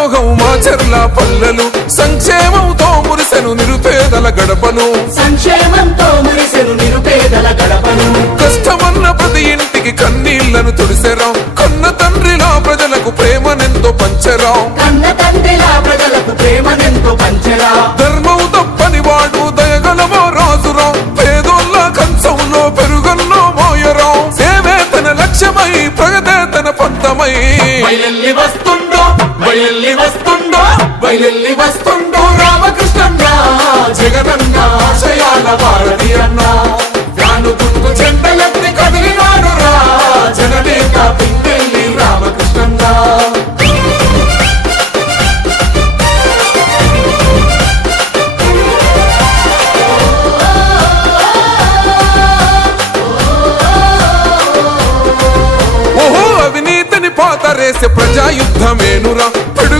సేవకు దాసోహం మా చెర్ల పల్లెలు. సంక్షేమంతో మురిసెను నిరుపేదల గడపను. సంక్షేమంతో మురిసెను నిరుపేదల గడపను. కష్టమన్న ప్రతి ఇంటికి కన్నీళ్ళను తుడిసెరాం. కన్న తండ్రిలా ప్రజలకు ప్రేమనెంతో పంచరాం. కన్న తండ్రిలా ప్రజలకు ప్రేమనెంతో పంచరా. ధర్మం తప్పని వాడు దయగలమో రాజురాం. పేదోళ్ళ కంచంలో పెరుగన్నో మోయరాం. సేవే తన లక్ష్యమై ప్రగతే తన పంతమై వస్తుండో బయలెల్లి వస్తుండో బయలెల్లి వస్తుండో రామకృష్ణన్న జగనన్న ఆశయాల భారతి అన్న. వ్యాను గుర్తు చెండలెత్తి కదిలినాడు రా జననేత పిందెల్లి రామకృష్ణన్న ఓహో ప్రజాయుద్ధమేనురా.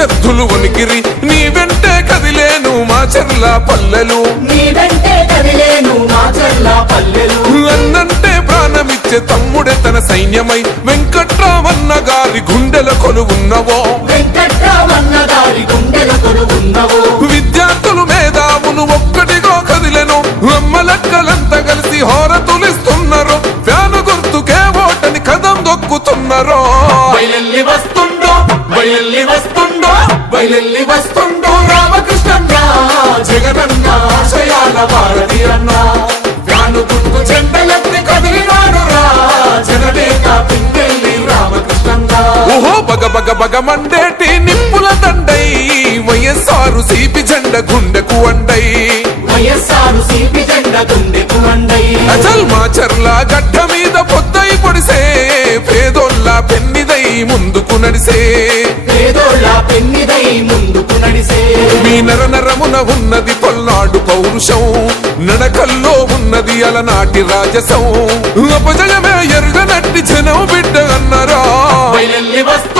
ప్రత్యర్థులు వణికిరి నీ వెంటే కదిలేను మా చెర్ల పల్లెలు. నీ వెంటే కదిలేను మా చల్ల పల్లెలు. అన్నంటే ప్రాణమిచ్చే తమ్ముడే తన సైన్యమై. వెంకట్రామన్న గారి గుండెల కొలువున్నవో. వెంకట్రామన్న గారి గుండెల కొలువున్నవు. బగ బగ మండేటి నిప్పుల దండై వైఎస్ఆరు సిపి జెండ గుండెకు వండై వైఎస్ఆర్ సిపి జెండ గుండెకు వండై అచల్ మాచర్ల గడ్డ మీద పొద్దై పొడిసే పేదోళ్ళ పెన్నిదై ముందుకు నడిసే. పేదోళ్ళ పెన్నిదై ముందుకు నడిసే. మీ నర నరమున ఉన్నది పల్నాడు పౌరుషం నడకల్లో ఉన్నది అలనాటి రాజసం. అపజయమే ఎరుగనట్టి జనం బిడ్డ అన్నరా. వస్తుండో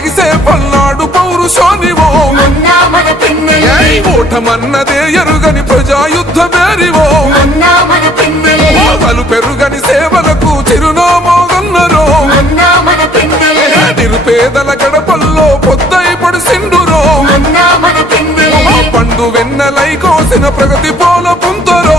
ఎగిసే పల్నాడు పౌరుషోనివో ఓటమన్నదే ఎరుగని ప్రజాయుద్ధ మేరివో అన్న మన పిన్నెల్లి అలు పెరుగని సేవలకు చిరునామోగన్నరో. నిరుపేదల గడపల్లో పొద్దై పడిసిండురో. మన పిన్నెల్లి పండు వెన్నెలై కోసిన ప్రగతి పోల పుంతరో.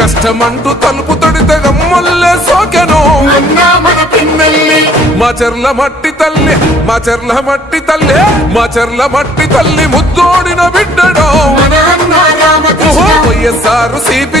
కష్టమంటూ తలుపు తడితే గమ్మల్లే సోకెను. మా చెర్ల మట్టి తల్లి మా చెర్ల మట్టి తల్లి మా చెర్ల మట్టి తల్లి ముద్దోడిన బిడ్డడో. వైఎస్ఆర్ సిపి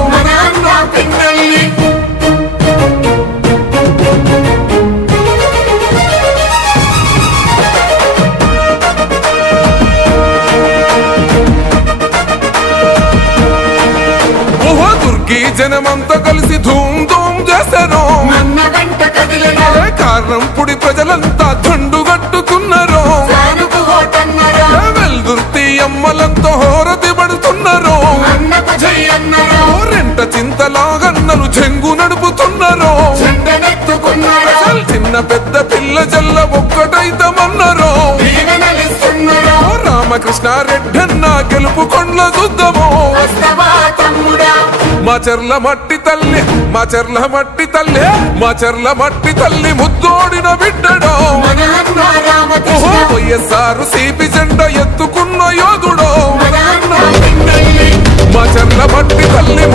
పిల్ల జల్ల ఒక్కటైతమన్నారు దీవెనలిస్తున్నరో రామకృష్ణారెడ్డి రెడ్డన్న గెలుపు కొండ్ల తమ్ముడా? మా చెర్ల మట్టి తల్లి మా చెర్ల మట్టి తల్లి మా చెర్ల మట్టి తల్లి ముద్దోడిన బిడ్డడో. వైఎస్ఆర్ సిపి జెండా ఎత్తుకున్న యోధుడో. మా చెర్ల మట్టి తల్లి